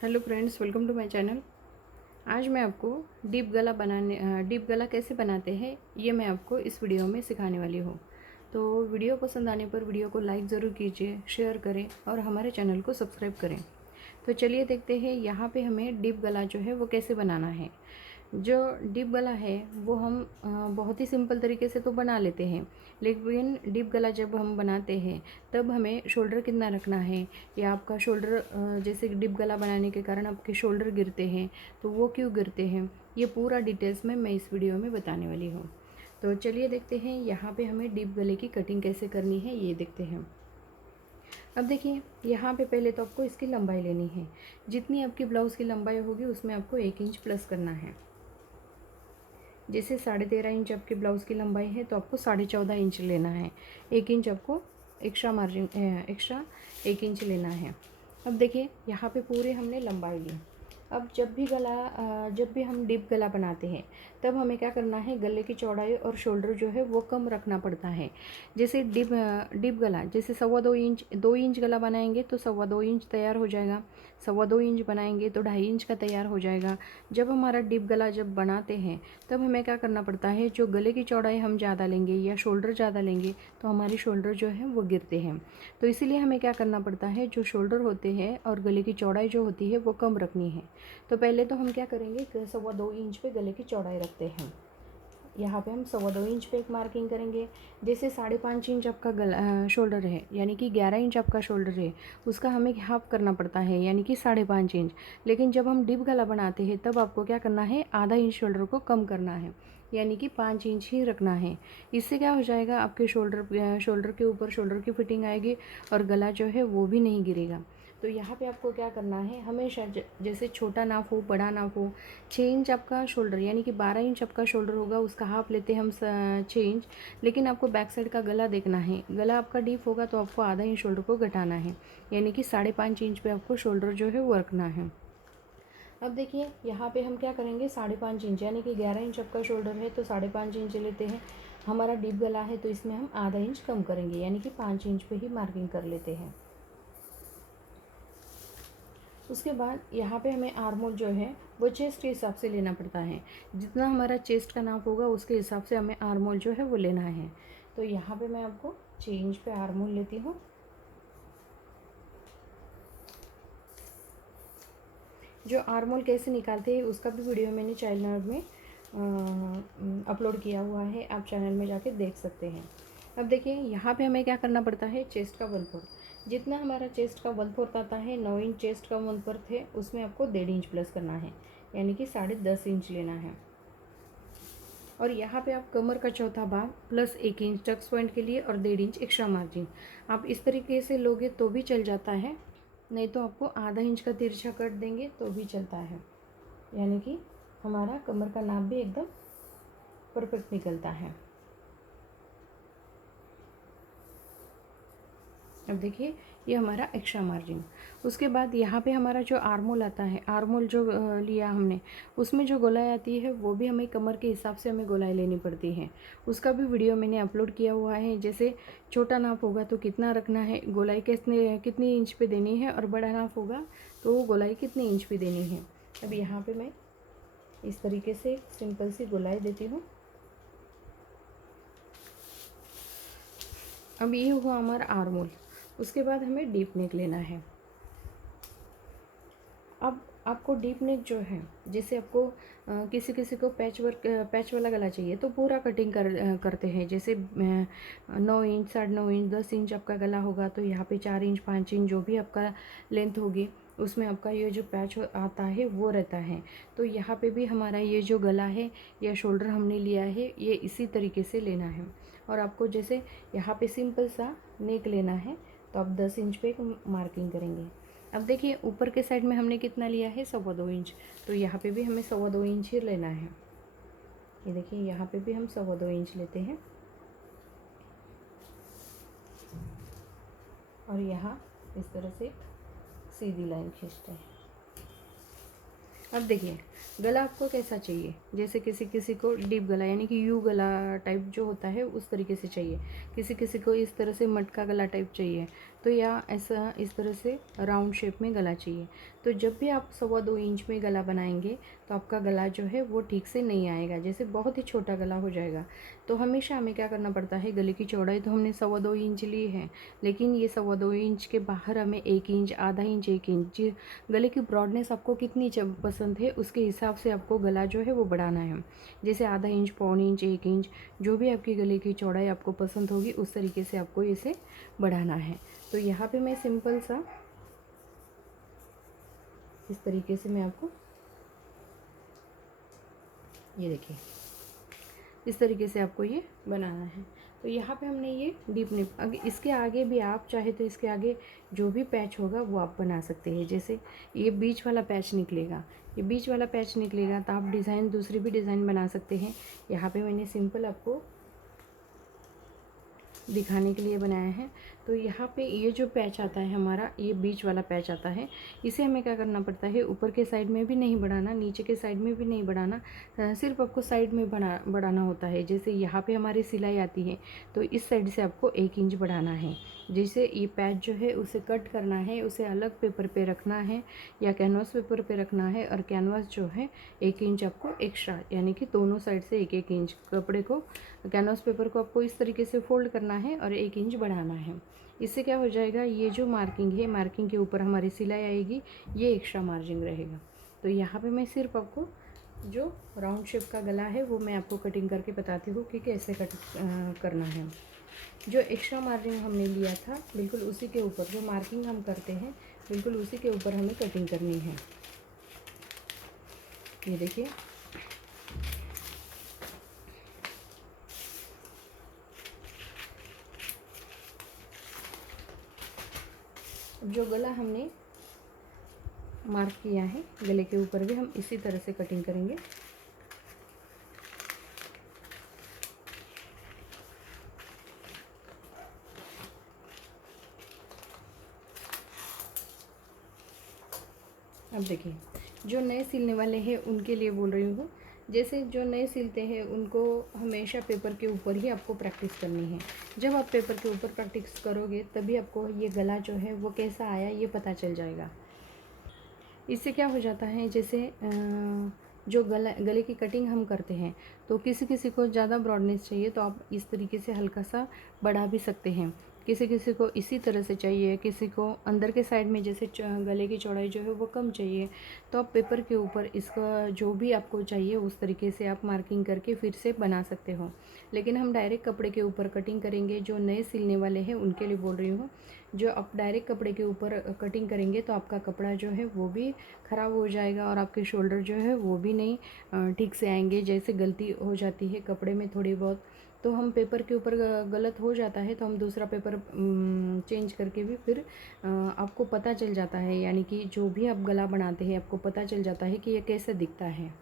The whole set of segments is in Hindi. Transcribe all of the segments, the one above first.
Hello friends, welcome to my channel. आज मैं आपको डीप गला कैसे बनाते हैं ये मैं आपको इस वीडियो में सिखाने वाली हूँ। तो वीडियो पसंद आने पर वीडियो को लाइक ज़रूर कीजिए, शेयर करें और हमारे चैनल को सब्सक्राइब करें। तो चलिए देखते हैं यहाँ पे हमें डीप गला जो है वो कैसे बनाना है। जो डीप गला है वो हम बहुत ही सिंपल तरीके से तो बना लेते हैं, लेकिन डीप गला जब हम बनाते हैं तब हमें शोल्डर कितना रखना है, या आपका शोल्डर जैसे डीप गला बनाने के कारण आपके शोल्डर गिरते हैं तो वो क्यों गिरते हैं, ये पूरा डिटेल्स में मैं इस वीडियो में बताने वाली हूँ। तो चलिए देखते हैं यहाँ पे हमें डीप गले की कटिंग कैसे करनी है, ये देखते हैं। अब देखिए यहाँ पे पहले तो आपको इसकी लंबाई लेनी है। जितनी आपकी ब्लाउज़ की लंबाई होगी उसमें आपको 1 इंच प्लस करना है। जैसे 13.5 इंच आपके ब्लाउज़ की लंबाई है तो आपको 14.5 इंच लेना है। 1 इंच आपको एक्स्ट्रा मार्जिन एक्स्ट्रा 1 इंच लेना है। अब देखिए यहाँ पे पूरे हमने लंबाई ली। अब जब भी हम डीप गला बनाते हैं तब हमें क्या करना है, गले की चौड़ाई और शोल्डर जो है वो कम रखना पड़ता है। जैसे डीप गला जैसे 2.25 इंच 2 इंच गला बनाएंगे तो 2.25 इंच तैयार हो जाएगा। 2.25 इंच बनाएंगे तो 2.5 इंच का तैयार हो जाएगा। जब हमारा डीप गला जब बनाते हैं तब हमें क्या करना पड़ता है, जो गले की चौड़ाई हम ज़्यादा लेंगे या शोल्डर ज़्यादा लेंगे तो हमारी शोल्डर जो है वो गिरते हैं। तो इसीलिए हमें क्या करना पड़ता है, जो शोल्डर होते हैं और गले की चौड़ाई जो होती है वो कम रखनी है। तो पहले तो हम क्या करेंगे, 2.25 इंच पे गले की चौड़ाई रखते हैं। यहाँ पे हम 2.25 इंच पे एक मार्किंग करेंगे। जैसे 5.5 इंच आपका शोल्डर है, यानी कि 11 इंच आपका शोल्डर है, उसका हमें हाफ करना पड़ता है, यानी कि 5.5 इंच। लेकिन जब हम डीप गला बनाते हैं तब आपको क्या करना है, आधा इंच शोल्डर को कम करना है, यानी कि 5 इंच ही रखना है। इससे क्या हो जाएगा, आपके शोल्डर के ऊपर शोल्डर की फिटिंग आएगी और गला जो है वो भी नहीं गिरेगा। तो यहाँ पे आपको क्या करना है, हमेशा जैसे छोटा नाप हो बड़ा नाप हो, 6 इंच आपका शोल्डर यानी कि 12 इंच आपका शोल्डर होगा, उसका हाफ लेते हैं हम 6 इंच। लेकिन आपको बैक साइड का गला देखना है, गला आपका डीप होगा तो आपको आधा इंच शोल्डर को घटाना है, यानी कि 5.5 इंच पे आपको शोल्डर जो है वो रखना है। अब देखिए यहाँ पे हम क्या करेंगे, 5.5 इंच यानी कि 11 इंच आपका शोल्डर है तो 5.5 इंच लेते हैं। हमारा डीप गला है तो इसमें हम आधा इंच कम करेंगे, यानी कि 5 इंच पे ही मार्किंग कर लेते हैं। उसके बाद यहाँ पे हमें आर्मोल जो है वो चेस्ट के हिसाब से लेना पड़ता है। जितना हमारा चेस्ट का नाप होगा उसके हिसाब से हमें आर्मोल जो है वो लेना है। तो यहाँ पे मैं आपको 6 इंच पे आर्मोल लेती हूँ। जो आर्मोल कैसे निकालते हैं उसका भी वीडियो मैंने चैनल में अपलोड किया हुआ है, आप चैनल में जाके देख सकते हैं। अब देखिए यहाँ पे हमें क्या करना पड़ता है, चेस्ट का 1/4। जितना हमारा चेस्ट का 1/4 आता है, 9 इंच चेस्ट का 1/4 है, उसमें आपको 1.5 इंच प्लस करना है, यानी कि 10.5 इंच लेना है। और यहाँ पे आप कमर का चौथा भाग प्लस 1 इंच टक्स पॉइंट के लिए और 1.5 इंच एक्स्ट्रा मार्जिन आप इस तरीके से लोगे तो भी चल जाता है, नहीं तो आपको आधा इंच का तिरछा कट देंगे तो भी चलता है, यानी कि हमारा कमर का नाप भी एकदम परफेक्ट निकलता है। अब देखिए ये हमारा एक्स्ट्रा मार्जिन। उसके बाद यहाँ पे हमारा जो आर्मोल आता है, आर्मोल जो लिया हमने, उसमें जो गोलाई आती है वो भी हमें कमर के हिसाब से हमें गोलाई लेनी पड़ती है। उसका भी वीडियो मैंने अपलोड किया हुआ है। जैसे छोटा नाप होगा तो कितना रखना है, गोलाई कितनी इंच पे देनी है, और बड़ा नाप होगा तो गोलाई कितनी इंच पे देनी है। अब यहाँ पर मैं इस तरीके से सिंपल सी गोलाई देती हूँ। अब ये हुआ हमारा आर्मोल। उसके बाद हमें डीप नेक लेना है। अब आपको डीप नेक जो है, जैसे आपको किसी किसी को पैच वाला गला चाहिए तो पूरा कटिंग करते हैं। जैसे 9 इंच 9.5 इंच 10 इंच आपका गला होगा तो यहाँ पे 4 इंच 5 इंच जो भी आपका लेंथ होगी उसमें आपका ये जो पैच आता है वो रहता है। तो यहाँ पे भी हमारा ये जो गला है या शोल्डर हमने लिया है ये इसी तरीके से लेना है। और आपको जैसे यहाँ पे सिंपल सा नेक लेना है तो आप 10 इंच पे एक मार्किंग करेंगे। अब देखिए ऊपर के साइड में हमने कितना लिया है, 2.25 इंच, तो यहाँ पे भी हमें 2.25 इंच ही लेना है। ये देखिए यहाँ पे भी हम 2.25 इंच लेते हैं और यहाँ इस तरह से सीधी लाइन खींचते हैं। अब देखिए गला आपको कैसा चाहिए, जैसे किसी किसी को डीप गला यानी कि यू गला टाइप जो होता है उस तरीके से चाहिए, किसी किसी को इस तरह से मटका गला टाइप चाहिए। तो या ऐसा इस तरह से राउंड शेप में गला चाहिए। तो जब भी आप 2.25 इंच में गला बनाएंगे तो आपका गला जो है वो ठीक से नहीं आएगा, जैसे बहुत ही छोटा गला हो जाएगा। तो हमेशा हमें क्या करना पड़ता है, गले की चौड़ाई तो हमने 2.25 इंच ली है, लेकिन ये 2.25 इंच के बाहर हमें 1 इंच, आधा इंच, 1 इंच, गले की ब्रॉडनेस आपको कितनी पसंद है उसके हिसाब से आपको गला जो है वो बढ़ाना है। जैसे आधा इंच, पौन इंच, 1 इंच, जो भी आपकी गले की चौड़ाई आपको पसंद होगी उस तरीके से आपको इसे बढ़ाना है। तो यहाँ पे मैं सिंपल सा इस तरीके से मैं आपको, ये देखिए इस तरीके से आपको ये बनाना है। तो यहाँ पे हमने ये डीप नेक, अगर इसके आगे भी आप चाहे तो इसके आगे जो भी पैच होगा वो आप बना सकते हैं। जैसे ये बीच वाला पैच निकलेगा, ये बीच वाला पैच निकलेगा तो आप डिज़ाइन दूसरी भी डिज़ाइन बना सकते हैं। यहाँ पे मैंने सिंपल आपको दिखाने के लिए बनाया है। तो यहाँ पे ये जो पैच आता है हमारा, ये बीच वाला पैच आता है, इसे हमें क्या करना पड़ता है, ऊपर के साइड में भी नहीं बढ़ाना, नीचे के साइड में भी नहीं बढ़ाना, सिर्फ आपको साइड में बढ़ाना होता है। जैसे यहाँ पे हमारी सिलाई आती है तो इस साइड से आपको 1 इंच बढ़ाना है। जैसे ये पैच जो है उसे कट करना है, उसे अलग पेपर पे रखना है या कैनवास पेपर पे रखना है, और कैनवास जो है 1 इंच आपको एक्स्ट्रा, यानी कि दोनों साइड से 1-1 इंच कपड़े को, कैनवास पेपर को आपको इस तरीके से फोल्ड करना है और 1 इंच बढ़ाना है। इससे क्या हो जाएगा, ये जो मार्किंग है, मार्किंग के ऊपर हमारी सिलाई आएगी, ये एक्स्ट्रा मार्जिन रहेगा। तो यहाँ पे मैं सिर्फ आपको जो राउंड शेप का गला है वो मैं आपको कटिंग करके बताती हूँ कि कैसे कट करना है। जो एक्स्ट्रा मार्जिन हमने लिया था बिल्कुल उसी के ऊपर, जो मार्किंग हम करते हैं बिल्कुल उसी के ऊपर हमें कटिंग करनी है। ये देखिए जो गला हमने मार्क किया है, गले के ऊपर भी हम इसी तरह से कटिंग करेंगे। अब देखिए, जो नए सिलने वाले हैं उनके लिए बोल रही हूँ, जैसे जो नए सिलते हैं उनको हमेशा पेपर के ऊपर ही आपको प्रैक्टिस करनी है। जब आप पेपर के ऊपर प्रैक्टिस करोगे तभी आपको ये गला जो है वो कैसा आया ये पता चल जाएगा। इससे क्या हो जाता है, जैसे जो गले की कटिंग हम करते हैं तो किसी किसी को ज़्यादा ब्रॉडनेस चाहिए तो आप इस तरीके से हल्का सा बढ़ा भी सकते हैं, किसी किसी को इसी तरह से चाहिए, किसी को अंदर के साइड में जैसे गले की चौड़ाई जो है वो कम चाहिए, तो आप पेपर के ऊपर इसका जो भी आपको चाहिए उस तरीके से आप मार्किंग करके फिर से बना सकते हो। लेकिन हम डायरेक्ट कपड़े के ऊपर कटिंग करेंगे, जो नए सिलने वाले हैं उनके लिए बोल रही हूँ। जो आप डायरेक्ट कपड़े के ऊपर कटिंग करेंगे तो आपका कपड़ा जो है वो भी ख़राब हो जाएगा और आपके शोल्डर जो है वो भी नहीं ठीक से आएंगे। जैसे गलती हो जाती है कपड़े में थोड़ी बहुत, तो हम पेपर के ऊपर गलत हो जाता है तो हम दूसरा पेपर चेंज करके भी फिर आपको पता चल जाता है, यानी कि जो भी आप गला बनाते हैं आपको पता चल जाता है कि ये कैसे दिखता है।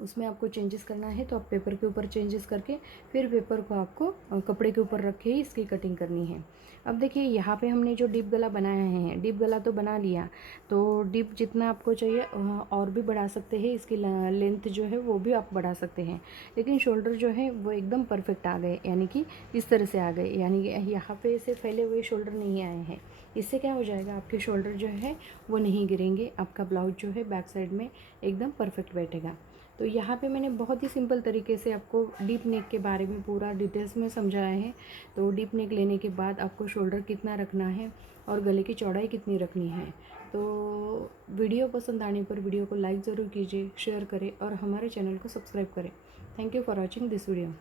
उसमें आपको चेंजेस करना है तो आप पेपर के ऊपर चेंजेस करके फिर पेपर को आपको कपड़े के ऊपर रख के ही इसकी कटिंग करनी है। अब देखिए यहाँ पे हमने जो डीप गला बनाया है, डीप गला तो बना लिया, तो डीप जितना आपको चाहिए और भी बढ़ा सकते हैं, इसकी लेंथ जो है वो भी आप बढ़ा सकते हैं। लेकिन शोल्डर जो है वो एकदम परफेक्ट आ गए, यानी कि इस तरह से आ गए, यानी कि यहाँ पे से फैले हुए शोल्डर नहीं आए हैं। इससे क्या हो जाएगा, आपके शोल्डर जो है वो नहीं गिरेंगे, आपका ब्लाउज जो है बैक साइड में एकदम परफेक्ट बैठेगा। तो यहाँ पे मैंने बहुत ही सिंपल तरीके से आपको डीप नेक के बारे में पूरा डिटेल्स में समझाया है। तो डीप नेक लेने के बाद आपको शोल्डर कितना रखना है और गले की चौड़ाई कितनी रखनी है। तो वीडियो पसंद आने पर वीडियो को लाइक ज़रूर कीजिए, शेयर करें और हमारे चैनल को सब्सक्राइब करें। Thank you for watching this video.